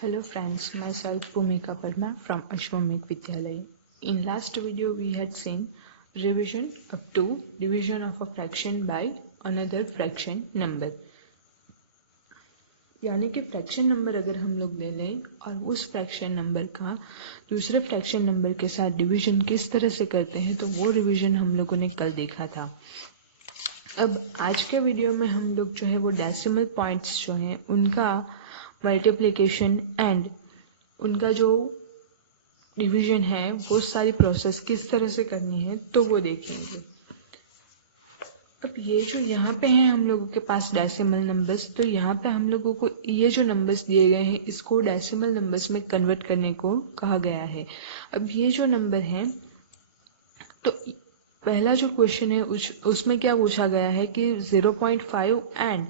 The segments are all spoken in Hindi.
Hello friends, myself Bhumika Parma from Ashwamedh Vidyalaya. In last video we had seen revision up to division of a fraction by another fraction number. यानी कि फ्रैक्शन नंबर अगर हम लोग ले लें और उस फ्रैक्शन नंबर का दूसरे फ्रैक्शन नंबर के साथ डिवीजन किस तरह से करते हैं तो वो रिवीजन हम लोगों ने कल देखा था। अब आज के वीडियो में हम लोग जो है वो डेसिमल पॉइंट्स जो हैं उनका मल्टीप्लिकेशन एंड उनका जो डिवीजन है वो सारी प्रोसेस किस तरह से करनी है तो वो देखेंगे। अब ये जो यहाँ पे हैं हम लोगों के पास डेसिमल नंबर्स, तो यहाँ पे हम लोगों को ये जो नंबर्स दिए गए हैं इसको डेसिमल नंबर्स में कन्वर्ट करने को कहा गया है। अब ये जो नंबर हैं तो पहला जो क्वेश्चन है उसमें क्या पूछा गया है कि 0.5 एंड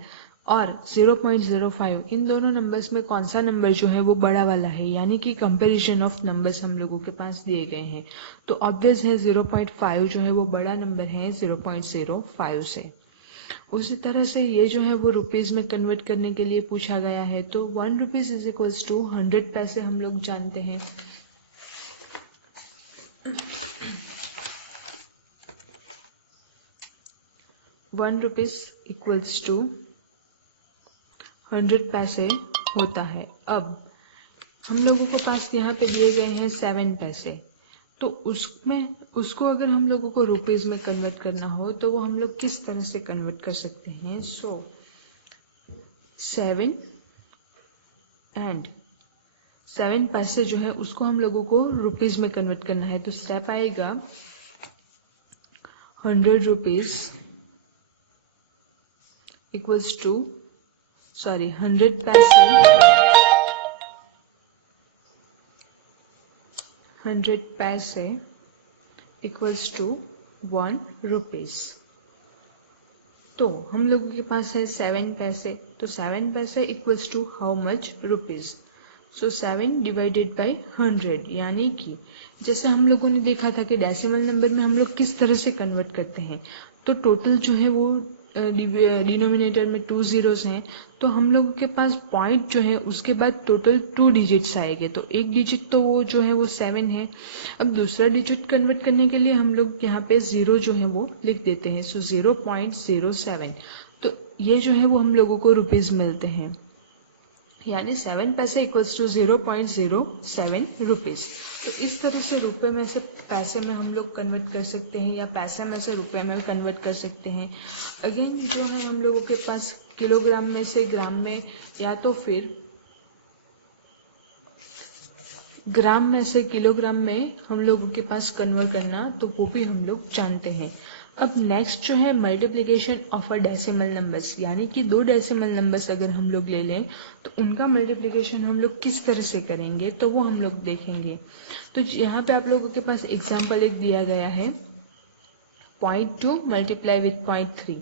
और 0.05 इन दोनों नंबर्स में कौन सा नंबर जो है वो बड़ा वाला है, यानी कि कंपैरिजन ऑफ नंबर्स हम लोगों के पास दिए गए हैं। तो ऑब्वियस है 0.5 जो है वो बड़ा नंबर है 0.05 से। उसी तरह से ये जो है वो रुपीज में कन्वर्ट करने के लिए पूछा गया है, तो 1 रुपीज इज इक्वल्स टू 100 पैसे हम लोग जानते हैं। वन रुपीज इक्वल्स टू 100 पैसे होता है। अब हम लोगों को पास यहाँ पे दिए गए हैं 7 पैसे, तो उसको अगर हम लोगों को रुपीज में कन्वर्ट करना हो तो वो हम लोग किस तरह से कन्वर्ट कर सकते हैं। 7 एंड 7 पैसे जो है उसको हम लोगों को रुपीज में कन्वर्ट करना है, तो स्टेप आएगा 100 रुपीज इक्वल्स टू 100 पैसे 100 पैसे इक्वल्स टू 1 रुपीज। तो हम लोगों के पास है 7 पैसे, तो 7 पैसे equals to how much rupees. 7 divided by 100, यानी कि जैसे हम लोगों ने देखा था कि डेसिमल नंबर में हम लोग किस तरह से कन्वर्ट करते हैं, तो टोटल जो है वो डिनोमिनेटर में 2 जीरोस हैं, तो हम लोगों के पास पॉइंट जो है उसके बाद टोटल 2 डिजिट्स आएंगे, तो एक डिजिट तो वो जो है वो 7 है। अब दूसरा डिजिट कन्वर्ट करने के लिए हम लोग यहाँ पे 0 जो है वो लिख देते हैं, 0.07, तो ये जो है वो हम लोगों को रुपीज मिलते हैं, यानी 7 पैसे इक्वल्स टू 0.07 रुपीज। तो इस तरह से रुपए में से पैसे में हम लोग कन्वर्ट कर सकते हैं या पैसे में से रुपए में कन्वर्ट कर सकते हैं। अगेन जो है हम लोगों के पास किलोग्राम में से ग्राम में या तो फिर ग्राम में से किलोग्राम में हम लोगों के पास कन्वर्ट करना, तो वो भी हम लोग जानते हैं। अब नेक्स्ट जो है multiplication of a decimal numbers, यानी कि 2 डेसिमल नंबर्स अगर हम लोग ले लें तो उनका मल्टीप्लिकेशन हम लोग किस तरह से करेंगे तो वो हम लोग देखेंगे। तो यहाँ पे आप लोगों के पास एग्जाम्पल एक दिया गया है 0.2 मल्टीप्लाई विथ 0.3,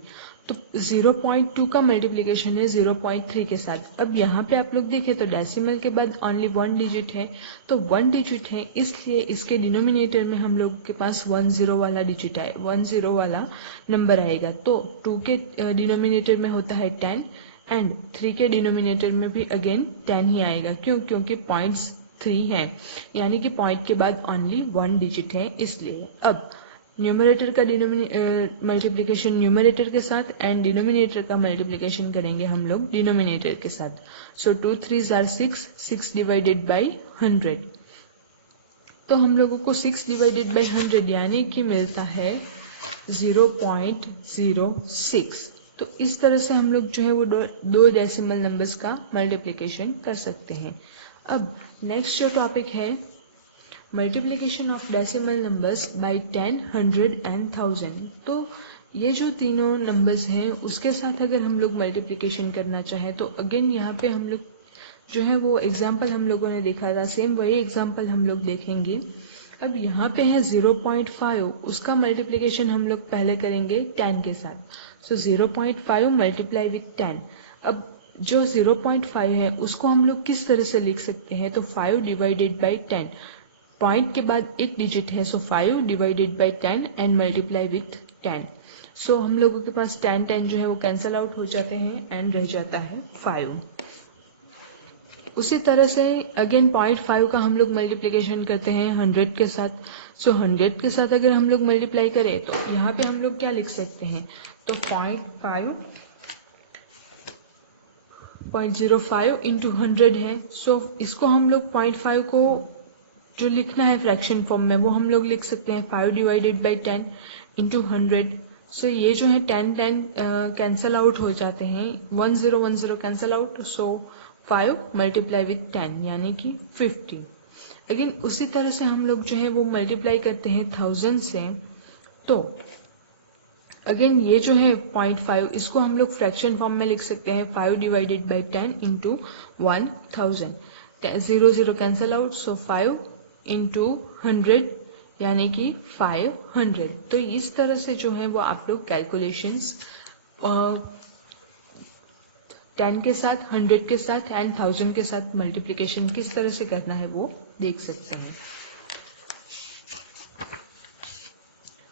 तो 0.2 का मल्टीप्लिकेशन है 0.3 के साथ। अब यहाँ पे आप लोग देखें तो डेसिमल के बाद ओनली 1 डिजिट है, तो 1 डिजिट है इसलिए इसके डिनोमिनेटर में हम लोग के पास 10 वाला डिजिट आए 10 वाला नंबर आएगा। तो 2 के डिनोमिनेटर में होता है 10 एंड 3 के डिनोमिनेटर में भी अगेन 10 ही आएगा। क्योंकि पॉइंट्स 3 है, यानी कि पॉइंट के बाद ओनली 1 डिजिट है इसलिए। अब न्यूमरेटर का मल्टीप्लिकेशन न्यूमरेटर के साथ एंड डिनोमिनेटर का मल्टीप्लिकेशन करेंगे हम लोग डिनोमिनेटर के साथ। 2 3s आर 6 डिवाइडेड बाई 100, तो हम लोगों को 6 डिवाइडेड बाई 100 यानी कि मिलता है 0.06। तो इस तरह से हम लोग जो है वो दो डेसिमल नंबर्स का मल्टीप्लिकेशन कर सकते हैं। अब नेक्स्ट जो टॉपिक है multiplication of decimal numbers by 10, 100 and 1000। तो ये जो तीनों नंबर्स हैं उसके साथ अगर हम लोग मल्टीप्लिकेशन करना चाहें तो अगेन यहाँ पे हम लोग जो है वो एग्जाम्पल हम लोगों ने देखा था, सेम वही एग्जाम्पल हम लोग देखेंगे। अब यहाँ पे है 0.5, उसका मल्टीप्लिकेशन हम लोग पहले करेंगे 10 के साथ। 0.5 मल्टीप्लाई विथ 10। अब जो 0.5 है उसको हम लोग किस तरह से लिख सकते हैं, तो 5 डिवाइडेड बाई 10, पॉइंट के बाद एक डिजिट है, 5 divided by 10 and multiply with 10। हम लोगों के पास 10 जो है वो कैंसल आउट हो जाते हैं एंड रह जाता है 5। उसी तरह से अगेन 0.5 का हम लोग मल्टीप्लिकेशन करते हैं 100 के साथ। सो 100 के साथ अगर हम लोग मल्टीप्लाई करें तो यहाँ पे हम लोग क्या लिख सकते हैं, तो 0.05 इंटू 100 है। सो इसको हम लोग 0.5 को जो लिखना है फ्रैक्शन फॉर्म में वो हम लोग लिख सकते हैं 5 डिवाइडेड बाई 10 इंटू 100। सो ये जो है 10 कैंसल आउट हो जाते हैं, 1010 cancel out. So 5 multiply with 10 यानी कि 50। अगेन उसी तरह से हम लोग जो है वो मल्टीप्लाई करते हैं 1000 से। तो अगेन ये जो है 0.5 इसको हम लोग फ्रैक्शन फॉर्म में लिख सकते हैं 5 divided by 10 into 1000। 0 cancel out. So 5 into 100 यानी कि 500। तो इस तरह से जो है वो आप लोग कैलकुलेशंस 10 के साथ, 100 के साथ एंड 1000 के साथ मल्टीप्लिकेशन किस तरह से करना है वो देख सकते हैं।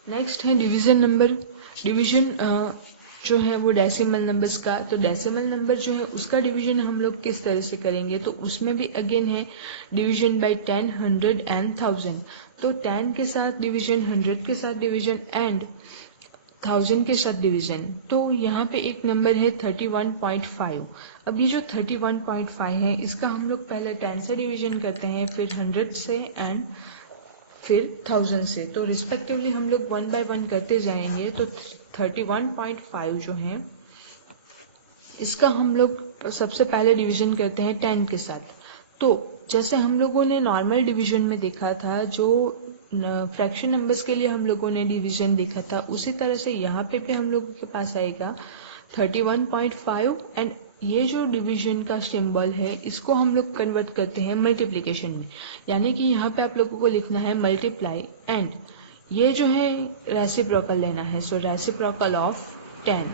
नेक्स्ट है डिवीजन नंबर। डिवीजन जो है वो डेसिमल नंबर्स का। तो डेसिमल नंबर जो है उसका डिवीजन हम लोग किस तरह से करेंगे, तो उसमें भी अगेन है डिवीजन बाय 10, 100 एंड 1000। तो 10 के साथ डिवीजन, 100 के साथ डिवीजन एंड 1000 के साथ डिवीजन। तो यहाँ पे एक नंबर है 31.5। अब ये जो 31.5 है इसका हम लोग पहले 10 से डिवीजन करते हैं, फिर 100 से एंड फिर 1000 से। तो रिस्पेक्टिवली हम लोग 1 बाय 1 करते जाएंगे। तो 31.5 जो है इसका हम लोग सबसे पहले डिवीजन करते हैं 10 के साथ। तो जैसे हम लोगों ने नॉर्मल डिवीजन में देखा था, जो फ्रैक्शन नंबर्स के लिए हम लोगों ने डिवीजन देखा था, उसी तरह से यहाँ पे भी हम लोगों के पास आएगा 31.5 एंड ये जो डिवीजन का सिंबल है इसको हम लोग कन्वर्ट करते हैं मल्टीप्लिकेशन में, यानी कि यहाँ पे आप लोगों को लिखना है मल्टीप्लाई एंड ये जो है रेसिप्रोकल लेना है। सो रेसिप्रोकल ऑफ 10,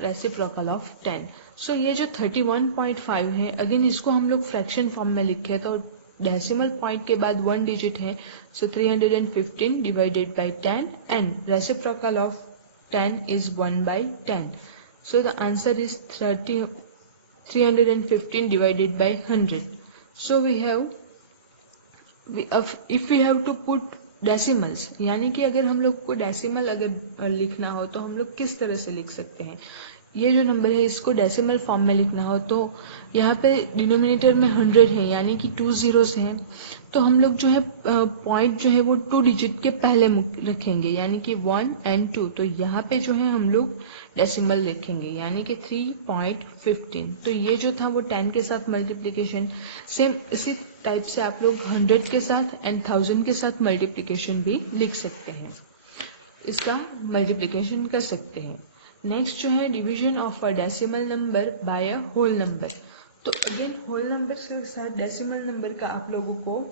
रेसिप्रोकल ऑफ 10। सो ये जो 31.5 है अगेन इसको हम लोग फ्रैक्शन फॉर्म में लिखे तो डेसिमल पॉइंट के बाद 1 डिजिट है। सो 315 divided by 10 and reciprocal of 10 is 1 by 10. So the answer is 315 divided by 100. So if we have to put decimals, यानी कि अगर हम लोग को डेसिमल अगर लिखना हो तो हम लोग किस तरह से लिख सकते हैं। ये जो नंबर है इसको डेसिमल फॉर्म में लिखना हो तो यहाँ पे डिनोमिनेटर में 100 है यानी कि 2 zeros हैं। तो हम लोग जो है पॉइंट जो है वो 2 डिजिट के पहले रखेंगे यानी कि 1 एंड 2। तो यहाँ पे जो है हम लोग डेसिमल लिखेंगे यानी कि 3.15। तो ये जो था वो 10 के साथ मल्टीप्लिकेशन। सेम इसी टाइप से आप लोग 100 के साथ एंड 1000 के साथ मल्टीप्लिकेशन भी लिख सकते हैं, इसका मल्टीप्लिकेशन कर सकते हैं। नेक्स्ट जो है division of a decimal number by a whole number. तो अगेन होल नंबर के साथ डेसिमल नंबर का आप लोगों को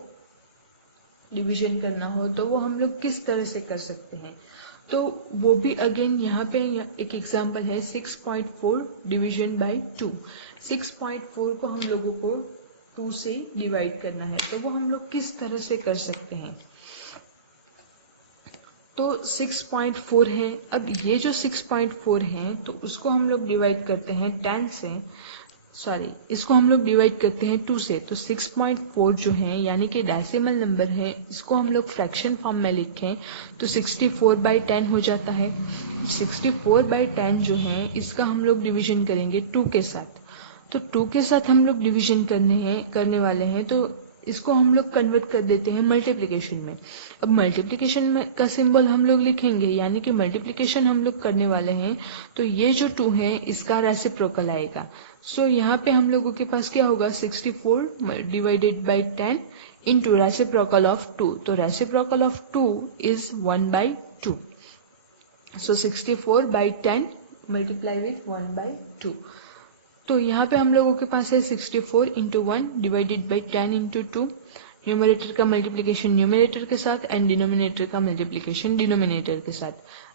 डिवीजन करना हो तो वो हम लोग किस तरह से कर सकते हैं, तो वो भी अगेन यहाँ पे एक एग्जांपल है 6.4 डिवीजन बाय 2। 6.4 को हम लोगों को 2 से डिवाइड करना है तो वो हम लोग किस तरह से कर सकते हैं। तो 6.4 है। अब ये जो 6.4 है तो उसको हम लोग डिवाइड करते हैं 10 से, सॉरी इसको हम लोग डिवाइड करते हैं 2 से। तो 6.4 जो है यानी कि डेसिमल नंबर है इसको हम लोग फ्रैक्शन फॉर्म में लिखें तो 64/10 हो जाता है। 64/10 जो है इसका हम लोग डिवीजन करेंगे 2 के साथ। तो 2 के साथ हम लोग डिवीजन करने वाले हैं तो इसको हम लोग कन्वर्ट कर देते हैं मल्टीप्लिकेशन में। अब मल्टीप्लिकेशन में का सिंबल हम लोग लिखेंगे यानी कि मल्टीप्लिकेशन हम लोग करने वाले हैं तो ये जो 2 है इसका रेसिप्रोकल आएगा। सो यहाँ पे हम लोगों के पास क्या होगा 64 divided by 10 into reciprocal of 2। तो reciprocal of 2 is 1/2। So 64/10 multiply with 1/2। तो यहाँ पे हम लोगों के पास है 64 into 1 divided by 10 into 2। Numerator का मल्टीप्लिकेशन न्यूमरेटर के साथ एंड डिनोमिनेटर का मल्टीप्लिकेशन डिनोमिनेटर के साथ।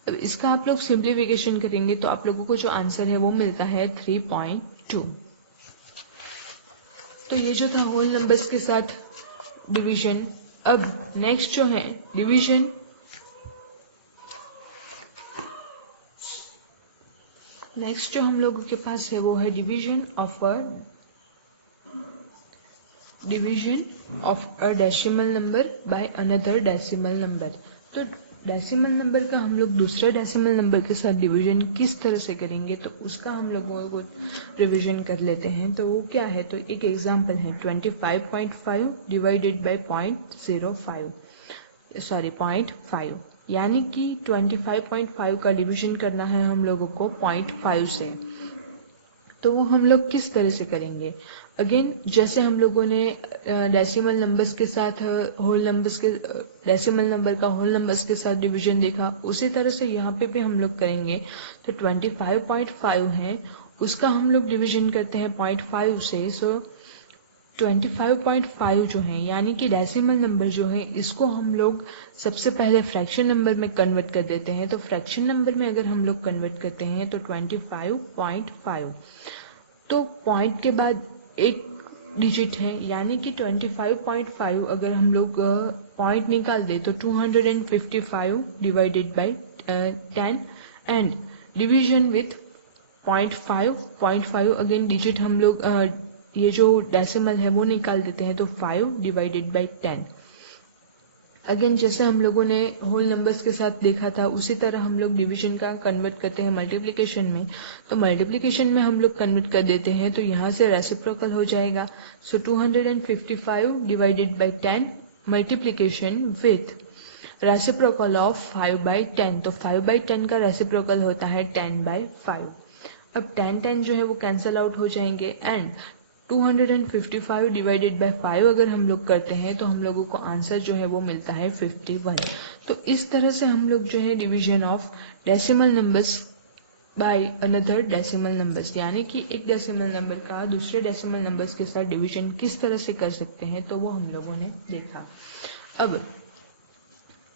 अब इसका आप लोग सिंप्लीफिकेशन करेंगे तो आप लोगों को जो आंसर है वो मिलता है 3.2। तो ये जो था होल नंबर्स के साथ डिवीजन। अब नेक्स्ट जो है नेक्स्ट जो हम लोगों के पास है वो है division of a decimal number by another decimal number. तो डेसिमल नंबर का हम लोग दूसरे डेसिमल नंबर के साथ डिवीजन किस तरह से करेंगे, तो उसका हम लोगों को रिवीजन कर लेते हैं। तो वो क्या है, तो एक एग्जांपल है 25.5 डिवाइडेड बाय 0.5, यानी कि 25.5 का डिवीजन करना है हम लोगों को 0.5 से। तो वो हम लोग किस तरह से करेंगे, अगेन जैसे हम लोगों ने डेसिमल नंबर्स के साथ होल नंबर्स के डेसिमल नंबर का होल नंबर्स के साथ डिवीजन देखा, उसी तरह से यहाँ पे भी हम लोग करेंगे। तो 25.5 है, उसका हम लोग डिवीजन करते हैं 0.5 से। सो 25.5 जो है यानी कि डेसिमल नंबर जो है, इसको हम लोग सबसे पहले फ्रैक्शन नंबर में कन्वर्ट कर देते हैं। तो फ्रैक्शन नंबर में अगर हम लोग कन्वर्ट करते हैं तो 25.5, तो पॉइंट के बाद एक डिजिट है, यानी कि 25.5 अगर हम लोग पॉइंट निकाल दे तो 255 divided by 10 and division with 0.5 again digit हम लोग ये जो डेसिमल है वो निकाल देते हैं, तो 5 डिवाइडेड बाय 10। अगेन जैसे हम लोगों ने होल नंबर्स के साथ देखा था, उसी तरह हम लोग डिवीजन का कन्वर्ट करते हैं मल्टीप्लिकेशन में। तो मल्टीप्लिकेशन में हम लोग कन्वर्ट कर देते हैं, तो यहाँ से रेसिप्रोकल हो जाएगा। सो 255 divided by 10 multiplication with reciprocal of 5/10। तो 5/10 का रेसिप्रोकल होता है 10/5। अब 10 जो है वो कैंसल आउट हो जाएंगे एंड 255 डिवाइडेड बाय 5 अगर हम लोग करते हैं तो हम लोगों को आंसर जो है वो मिलता है 51। तो इस तरह से हम लोग जो है division of decimal numbers by another decimal numbers, यानी कि एक डेसिमल नंबर का दूसरे डेसिमल नंबर्स के साथ डिवीजन किस तरह से कर सकते हैं, तो वो हम लोगों ने देखा। अब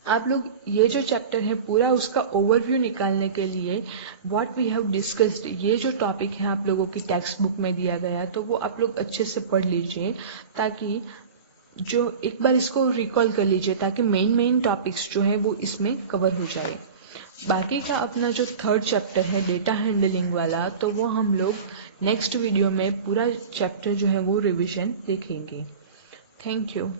आप लोग ये जो चैप्टर है पूरा उसका ओवरव्यू निकालने के लिए व्हाट वी हैव डिस्कस्ड, ये जो टॉपिक है आप लोगों की टेक्स्ट बुक में दिया गया, तो वो आप लोग अच्छे से पढ़ लीजिए, ताकि जो एक बार इसको रिकॉल कर लीजिए, ताकि मेन टॉपिक्स जो है वो इसमें कवर हो जाए। बाकी का अपना जो थर्ड चैप्टर है डेटा हैंडलिंग वाला, तो वो हम लोग नेक्स्ट वीडियो में पूरा चैप्टर जो है वो रिविजन देखेंगे। Thank you.